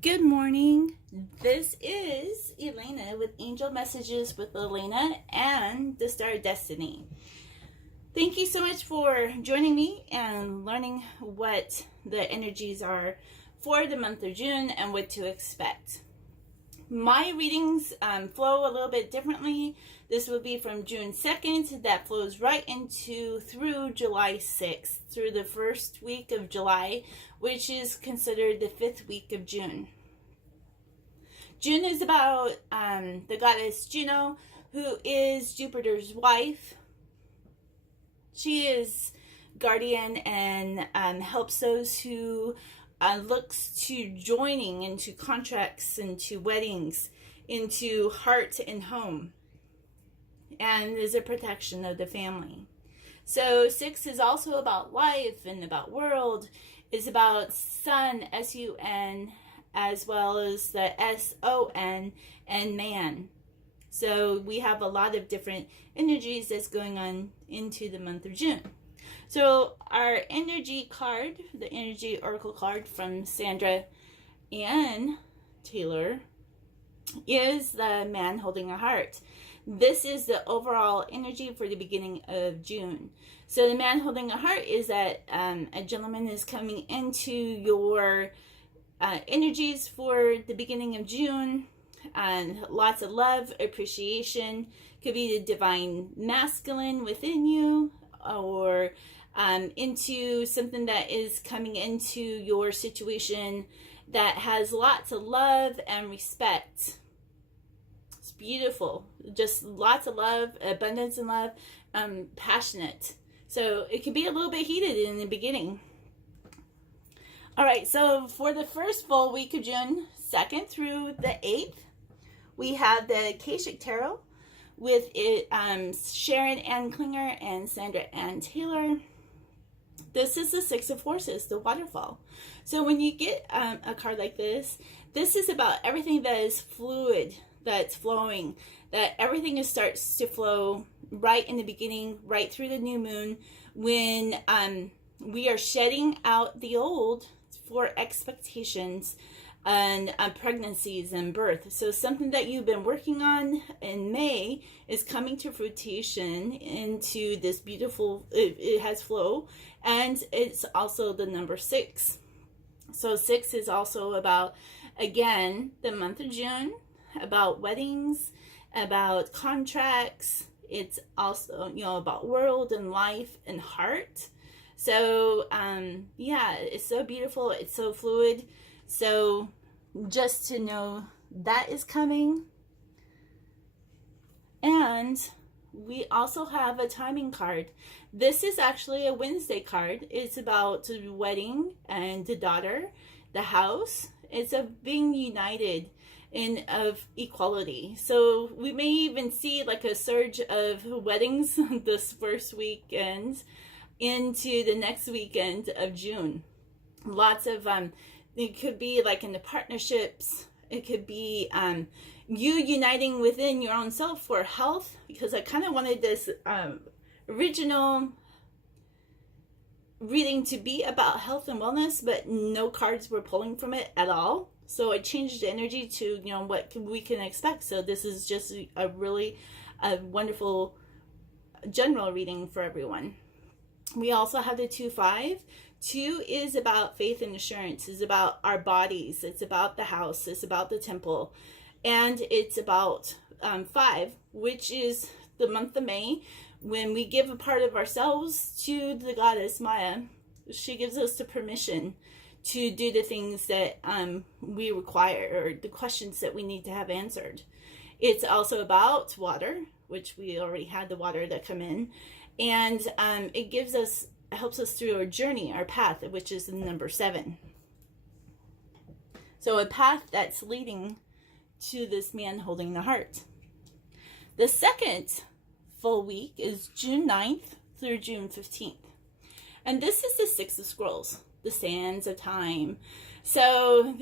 Good morning. This is Elena with Angel Messages with Elena and the Star Destiny. Thank you so much for joining me and learning what the energies are for the month of June and what to expect. My readings flow a little bit differently. This will be from June 2nd. That flows right through July 6th, through the first week of July, which is considered the 5th week of June. June is about the goddess Juno, who is Jupiter's wife. She is guardian and helps those who looks to joining into contracts, into weddings, into heart and home, and is a protection of the family. So 6 is also about life and about world. It's about sun, S-U-N, as well as the S-O-N, and man. So we have a lot of different energies that's going on into the month of June. So our energy card, the energy oracle card from Sandra Ann Taylor, is the man holding a heart. This is the overall energy for the beginning of June. So the man holding a heart is that a gentleman is coming into your energies for the beginning of June, and lots of love, appreciation. Could be the divine masculine within you, or into something that is coming into your situation that has lots of love and respect. It's beautiful. Just lots of love, abundance and love, passionate. So it can be a little bit heated in the beginning. All right, so for the first full week of June 2nd through the 8th, we have the Akashic Tarot with Sharon Ann Klinger and Sandra Ann Taylor. This is the Six of Forces, the waterfall. So when you get a card like this is about everything that is fluid, that's flowing, that everything starts to flow right in the beginning, right through the new moon, when we are shedding out the old for expectations and pregnancies and birth. So something that you've been working on in May is coming to fruition into this beautiful, it has flow, and it's also the number 6. So 6 is also about, again, the month of June, about weddings, about contracts. It's also, about world and life and heart. So, yeah, it's so beautiful. It's so fluid. So just to know that is coming. And we also have a timing card. This is actually a Wednesday card. It's about the wedding and the daughter, the house. It's of being united and of equality. So we may even see like a surge of weddings this first weekend into the next weekend of June. Lots of it could be like in the partnerships, it could be you uniting within your own self for health, because I kind of wanted this original reading to be about health and wellness, but no cards were pulling from it at all. So I changed the energy to what we can expect. So this is just a really wonderful general reading for everyone. We also have the 2-5. 2 is about faith and assurance. It's about our bodies. It's about the house. It's about the temple. And it's about 5, which is the month of May, when we give a part of ourselves to the goddess Maya. She gives us the permission to do the things that we require, or the questions that we need to have answered. It's also about water, which we already had the water that come in. And it helps us through our journey, our path, which is the number 7. So a path that's leading to this man holding the heart. The second full week is June 9th through June 15th. And this is the 6 of Scrolls, the sands of time. So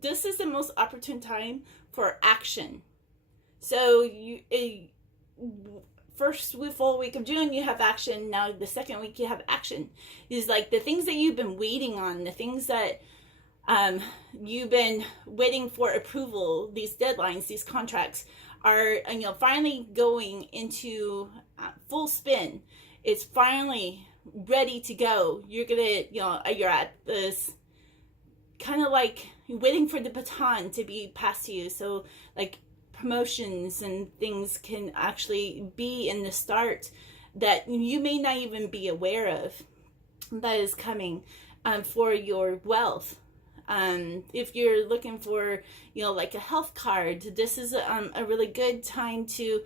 this is the most opportune time for action. So first full week of June, you have action. Now the second week, you have action. It's like the things that you've been waiting on, the things that You've been waiting for approval. These deadlines, these contracts are, finally going into full spin. It's finally ready to go. You're you're at this kind of like waiting for the baton to be passed to you. So like promotions and things can actually be in the start that you may not even be aware of that is coming for your wealth. If you're looking for, like a health card, this is a really good time to,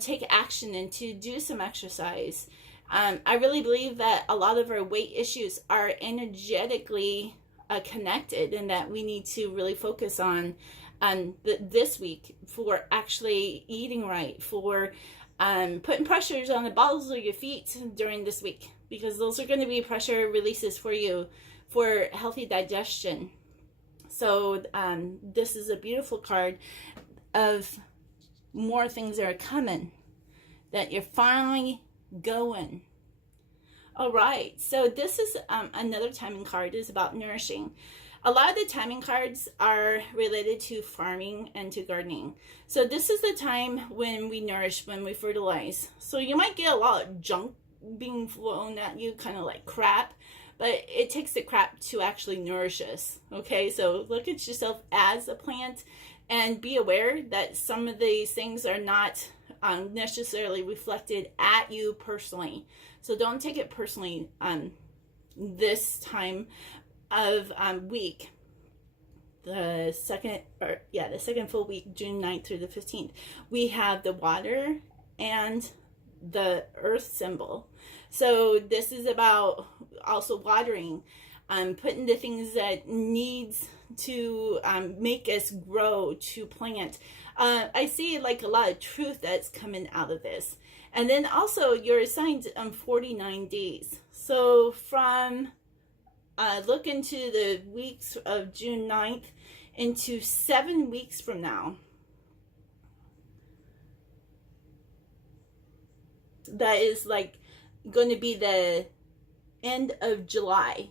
take action and to do some exercise. I really believe that a lot of our weight issues are energetically connected, and that we need to really focus on this week for actually eating right, for putting pressures on the balls of your feet during this week, because those are going to be pressure releases for you for healthy digestion. So this is a beautiful card of more things that are coming, that you're finally going. All right, so this is another timing card, is about nourishing. A lot of the timing cards are related to farming and to gardening. So this is the time when we nourish, when we fertilize. So you might get a lot of junk being flown at you, kind of like crap, but it takes the crap to actually nourish us. Okay, so look at yourself as a plant and be aware that some of these things are not necessarily reflected at you personally. So don't take it personally this time of week, the second full week, June 9th through the 15th. We have the water and the earth symbol. So this is about also watering, putting the things that needs to make us grow, to plant. I see like a lot of truth that's coming out of this. And then also you're assigned 49 days. So from look into the weeks of June 9th into 7 weeks from now. That is like going to be the end of July.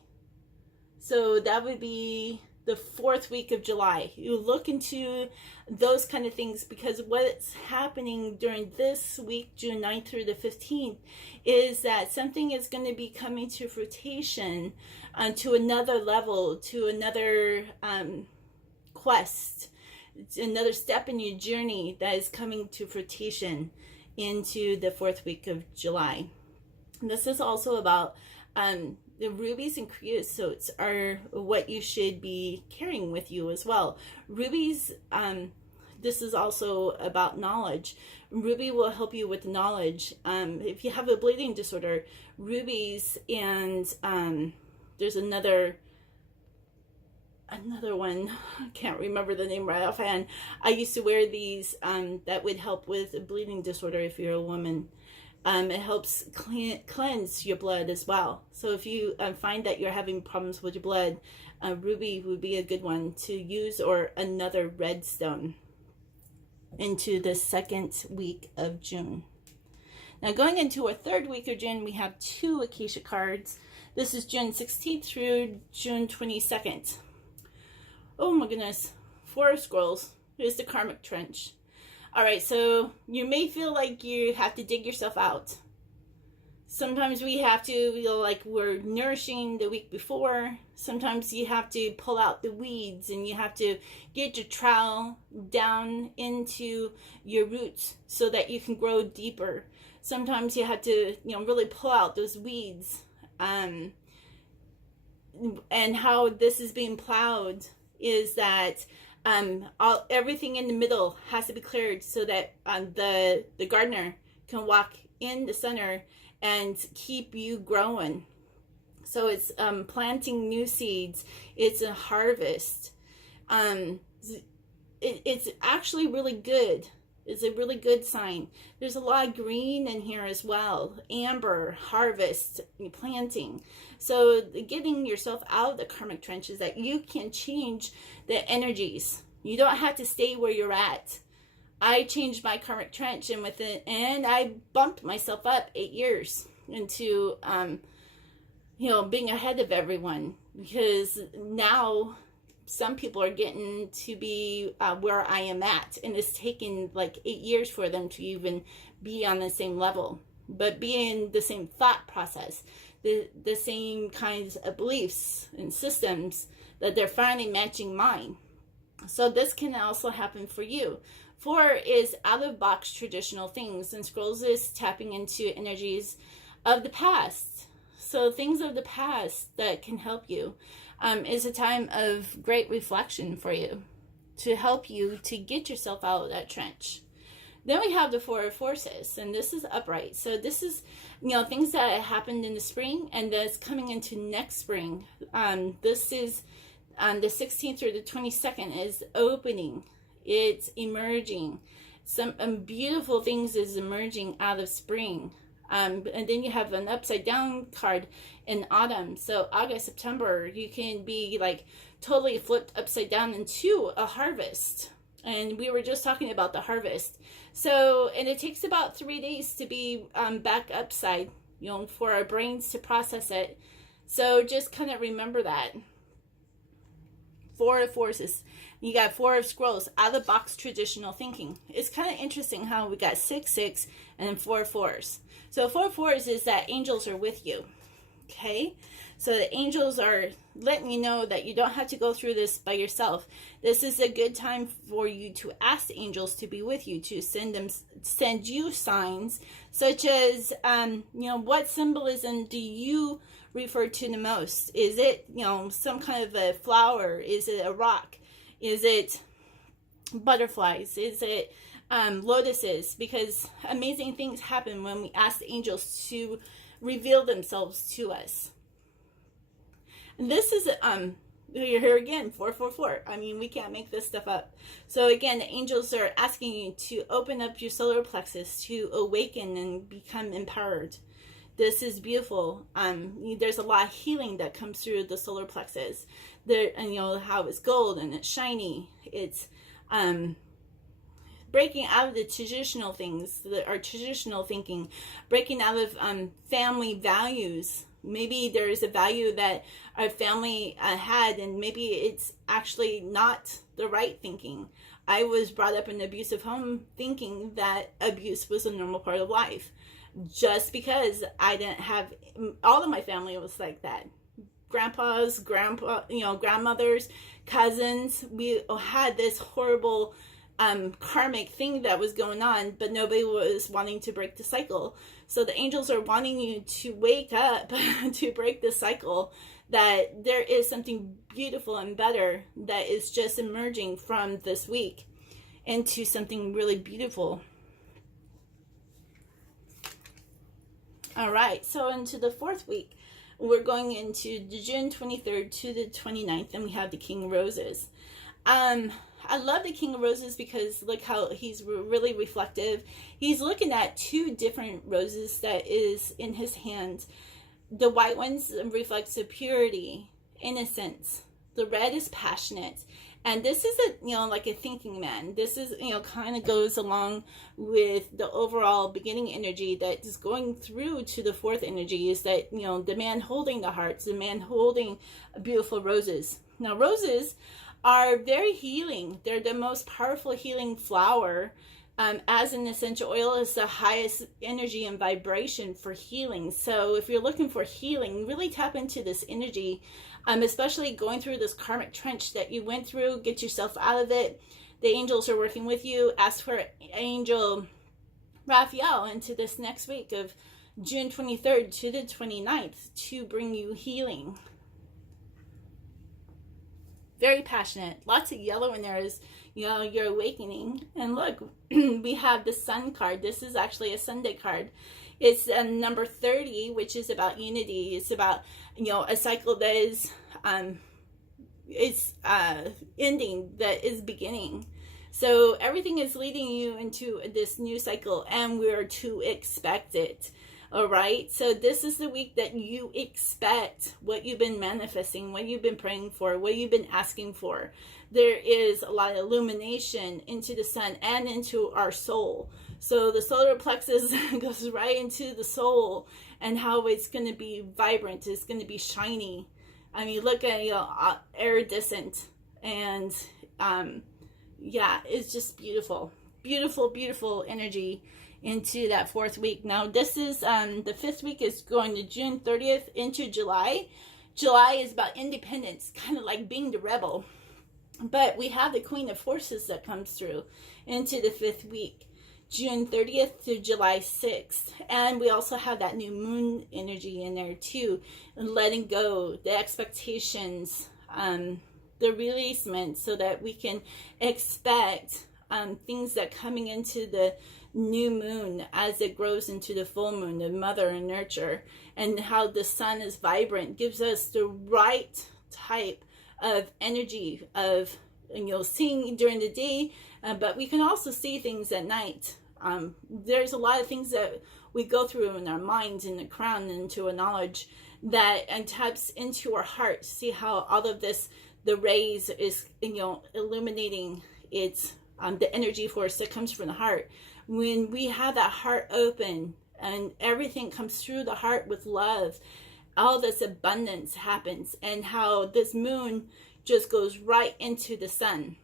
So that would be the 4th week of July. You look into those kind of things, because what's happening during this week, June 9th through the 15th, is that something is going to be coming to fruition, to another level, to another quest, another step in your journey that is coming to fruition into the 4th week of July. And this is also about the rubies and creosotes are what you should be carrying with you as well. Rubies, this is also about knowledge. Ruby will help you with knowledge. If you have a bleeding disorder, rubies, and there's another one, I can't remember the name right offhand. I used to wear these that would help with a bleeding disorder if you're a woman. It helps cleanse your blood as well. So if you find that you're having problems with your blood, ruby would be a good one to use, or another red stone, into the 2nd week of June. Now going into our 3rd week of June, we have 2 Akashic cards. This is June 16th through June 22nd. Oh my goodness, 4 scrolls. Here's the karmic trench. All right, so you may feel like you have to dig yourself out. Sometimes we have to feel like we're nourishing the week before. Sometimes you have to pull out the weeds, and you have to get your trowel down into your roots so that you can grow deeper. Sometimes you have to, really pull out those weeds. And how this is being plowed is that everything in the middle has to be cleared, so that the gardener can walk in the center and keep you growing. So it's planting new seeds. It's a harvest. It's actually really good. It's a really good sign. There's a lot of green in here as well. Amber, harvest, planting. So getting yourself out of the karmic trench is that you can change the energies. You don't have to stay where you're at. I changed my karmic trench, and and I bumped myself up 8 years into, being ahead of everyone, because now some people are getting to be where I am at, and it's taken like 8 years for them to even be on the same level, but be in the same thought process, the same kinds of beliefs and systems, that they're finally matching mine. So this can also happen for you. 4 is out of box traditional things, and scrolls is tapping into energies of the past. So things of the past that can help you. Is a time of great reflection for you, to help you to get yourself out of that trench. Then we have the 4 of Forces, and this is upright. So this is, things that happened in the spring and that's coming into next spring. This is on the 16th through the 22nd is opening. It's emerging. Some beautiful things is emerging out of spring. And then you have an upside down card in autumn. So August, September, you can be like totally flipped upside down into a harvest. And we were just talking about the harvest. So, and it takes about 3 days to be back upside, for our brains to process it. So just kind of remember that. 4 of Forces. You got 4 of Scrolls, out of the box traditional thinking. It's kind of interesting how we got 6, 6, and then 4 4s. So 4 4s is that angels are with you. Okay? So the angels are letting you know that you don't have to go through this by yourself. This is a good time for you to ask the angels to be with you, to send you signs, such as, what symbolism do you refer to the most? Is it, some kind of a flower? Is it a rock? Is it butterflies? Is it lotuses? Because amazing things happen when we ask the angels to reveal themselves to us. And this is here again, 444. I mean, we can't make this stuff up. So again, the angels are asking you to open up your solar plexus, to awaken and become empowered. This is beautiful. There's a lot of healing that comes through the solar plexus. There, and how it's gold and it's shiny. It's breaking out of the traditional things, our traditional thinking, breaking out of family values. Maybe there is a value that our family had, and maybe it's actually not the right thinking. I was brought up in an abusive home thinking that abuse was a normal part of life. Just because I didn't have, all of my family was like that. Grandmothers, cousins, we had this horrible karmic thing that was going on, but nobody was wanting to break the cycle. So the angels are wanting you to wake up to break the cycle, that there is something beautiful and better that is just emerging from this week into something really beautiful. All right, so into the 4th week, we're going into the June 23rd to the 29th, and we have the King of Roses. I love the King of Roses because look how he's really reflective. He's looking at 2 different roses that is in his hand. The white ones reflects purity, innocence. The red is passionate. And this is like a thinking man. This is, kind of goes along with the overall beginning energy that is going through to the 4th energy, is that, the man holding the hearts, the man holding beautiful roses. Now, roses are very healing. They're the most powerful healing flower. As an essential oil is the highest energy and vibration for healing. So if you're looking for healing, really tap into this energy, especially going through this karmic trench that you went through. Get yourself out of it. The angels are working with you. Ask for Angel Raphael into this next week of June 23rd to the 29th to bring you healing. Very passionate. Lots of yellow in there is, you're awakening. And look, we have the Sun card. This is actually a Sunday card. It's number 30, which is about unity. It's about, a cycle that is, ending, that is beginning. So everything is leading you into this new cycle, and we're to expect it. All right. So this is the week that you expect what you've been manifesting, what you've been praying for, what you've been asking for. There is a lot of illumination into the sun and into our soul. So the solar plexus goes right into the soul, and how it's going to be vibrant. It's going to be shiny. I mean, look at, iridescent. And yeah, it's just beautiful, beautiful, beautiful energy into that 4th week. Now this is the 5th week is going to June 30th into July. July is about independence, kind of like being the rebel. But we have the Queen of Forces that comes through into the 5th week, June 30th to July 6th. And we also have that new moon energy in there too, and letting go, the expectations, the releasement, so that we can expect things that coming into the new moon as it grows into the full moon, the mother and nurture, and how the sun is vibrant, gives us the right type of energy of, seeing during the day, but we can also see things at night. There's a lot of things that we go through in our minds, in the crown, into a knowledge that and taps into our heart. See how all of this, the rays is, illuminating its the energy force that comes from the heart. When we have that heart open and everything comes through the heart with love, all this abundance happens. And how this moon just goes right into the sun.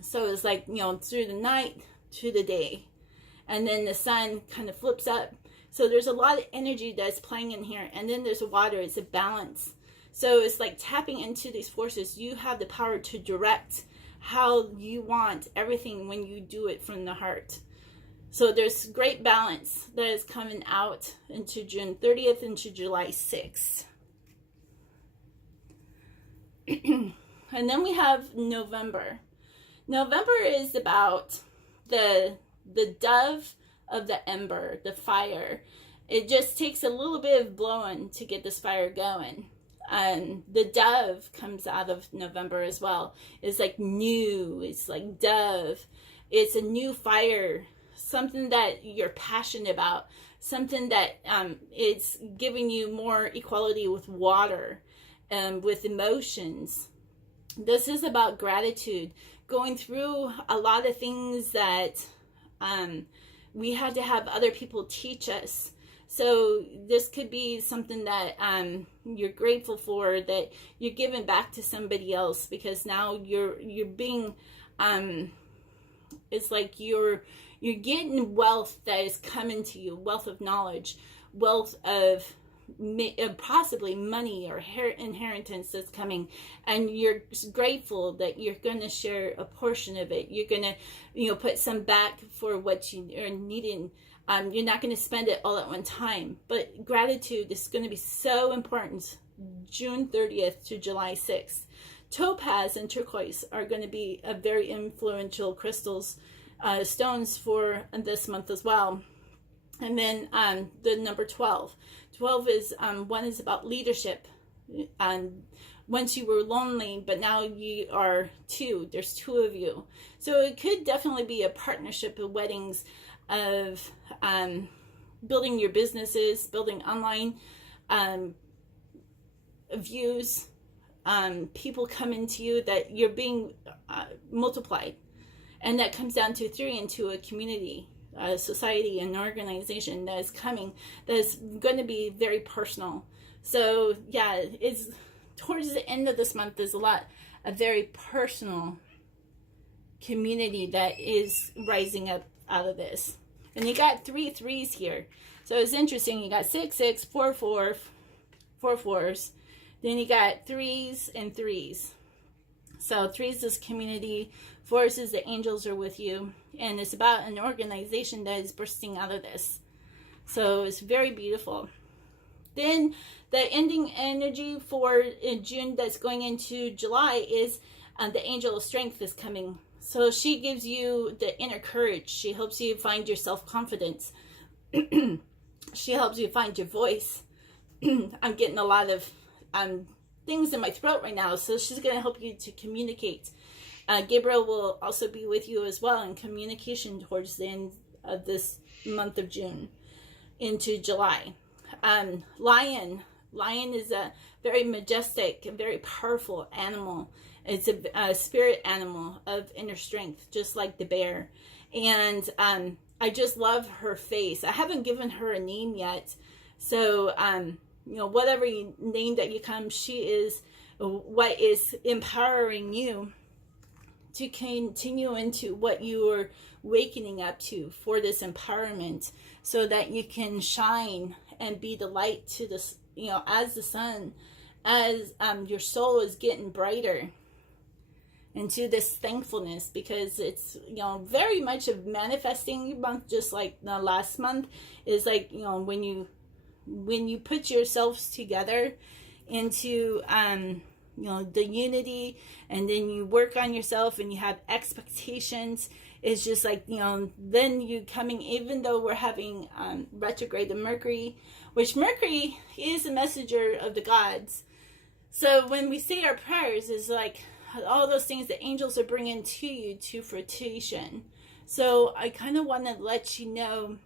So it's like, through the night to the day. And then the sun kind of flips up. So there's a lot of energy that's playing in here. And then there's water. It's a balance. So it's like tapping into these forces. You have the power to direct how you want everything when you do it from the heart. So there's great balance that is coming out into June 30th into July 6th. And then we have November. November is about the dove of the ember, the fire. It just takes a little bit of blowing to get this fire going. And the dove comes out of November as well. It's like new. It's like dove. It's a new fire. Something that you're passionate about. Something that it's giving you more equality with water and with emotions. This is about gratitude. Going through a lot of things that we had to have other people teach us. So this could be something that you're grateful for, that you're giving back to somebody else, because now you're being it's like you're getting wealth that is coming to you, wealth of knowledge, wealth of possibly money or inheritance that's coming, and you're grateful that you're going to share a portion of it. You're going to put some back for what you are needing. You're not going to spend it all at one time, but gratitude is going to be so important. June 30th to July 6th. Topaz and turquoise are going to be a very influential crystals, stones for this month as well. And then the number 12. 12 is, one is about leadership. Once you were lonely, but now you are two. There's two of you. So it could definitely be a partnership of weddings, of building your businesses, building online views, people come into you, that you're being multiplied. And that comes down to 3 into a community, a society, an organization that is coming, that's going to be very personal. So yeah, it's towards the end of this month, there's a very personal community that is rising up out of this. And you got 3 threes here. So it's interesting. You got 6, 6, 4, 4, 4 fours. Then you got 3s and 3s. So 3s is community. 4s is the angels are with you. And it's about an organization that is bursting out of this. So it's very beautiful. Then the ending energy for June that's going into July is the angel of strength is coming. So she gives you the inner courage. She helps you find your self-confidence. She helps you find your voice. I'm getting a lot of things in my throat right now. So she's going to help you to communicate. Gabriel will also be with you as well in communication towards the end of this month of June into July. Lion is a very majestic, very powerful animal. It's a spirit animal of inner strength, just like the bear. And I just love her face. I haven't given her a name yet. So, whatever name that you come, she is what is empowering you to continue into what you are wakening up to for this empowerment, so that you can shine and be the light to this, you know, as the sun, as your soul is getting brighter into this thankfulness, because it's, you know, very much a manifesting month, just like the last month is like, you know, when you put yourselves together into you know, the unity, and then you work on yourself and you have expectations. It's just like, you know, then you coming, even though we're having retrograde of Mercury, which Mercury is a messenger of the gods. So when we say our prayers, is like all those things that angels are bringing to you to fruition. So I kind of want to let you know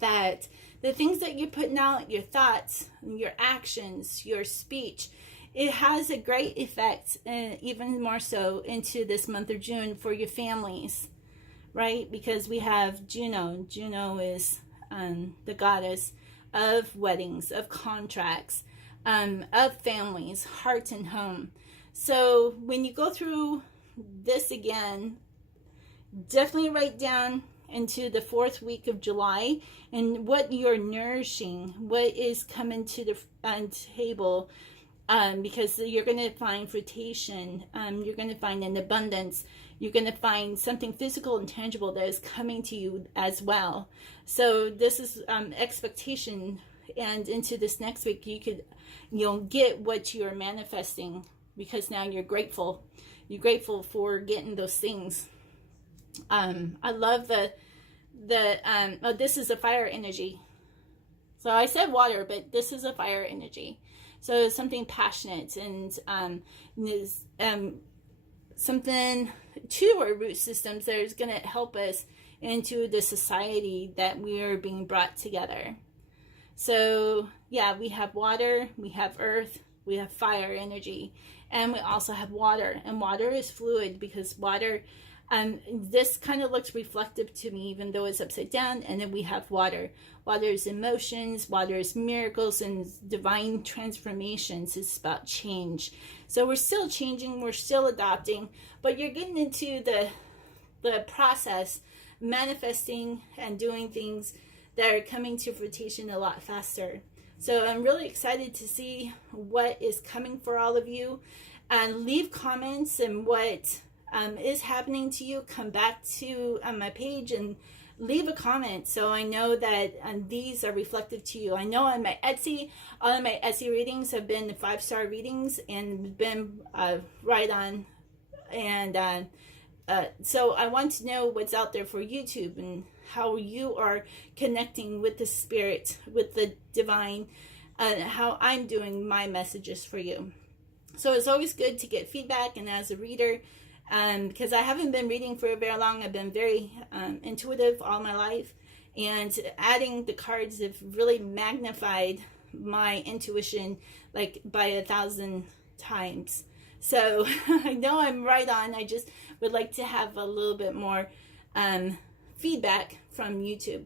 that the things that you're putting out, your thoughts, your actions, your speech, it has a great effect, even more so into this month of June for your families, right? Because we have Juno. Juno is the goddess of weddings, of contracts, of families, heart and home. So when you go through this again, definitely write down into the 4th week of July and what you're nourishing, what is coming to the table. Because you're going to find fruition, you're going to find an abundance, you're going to find something physical and tangible that is coming to you as well. So this is expectation, and into this next week you could, you know, get what you're manifesting, because now you're grateful for getting those things. I love the oh, this is a fire energy. So I said water, but this is a fire energy. So something passionate and something to our root systems that is going to help us into the society that we are being brought together. So yeah, we have water, we have earth, we have fire energy, and we also have water. And water is fluid, because water, this kind of looks reflective to me, even though it's upside down. And then we have water. Water is emotions, water is miracles and divine transformations. It's about change. So we're still changing, we're still adopting, but you're getting into the process, manifesting and doing things that are coming to fruition a lot faster. So I'm really excited to see what is coming for all of you, and leave comments and what is happening to you. Come back to my page and leave a comment, so I know that these are reflective to you. I know on my Etsy, all of my Etsy readings have been 5-star readings and been right on. And so I want to know what's out there for YouTube, and how you are connecting with the spirit, with the divine, how I'm doing my messages for you. So it's always good to get feedback. And as a reader, because I haven't been reading for very long, I've been very intuitive all my life, and adding the cards have really magnified my intuition like by 1,000 times. So I know I'm right on. I just would like to have a little bit more feedback from YouTube,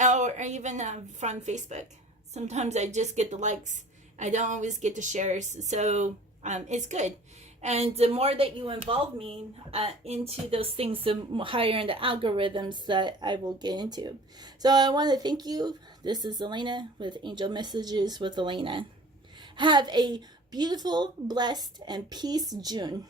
or even from Facebook. Sometimes I just get the likes, I don't always get the shares. So it's good. And the more that you involve me into those things, the higher in the algorithms that I will get into. So I want to thank you. This is Elena with Angel Messages with Elena. Have a beautiful, blessed, and peace June.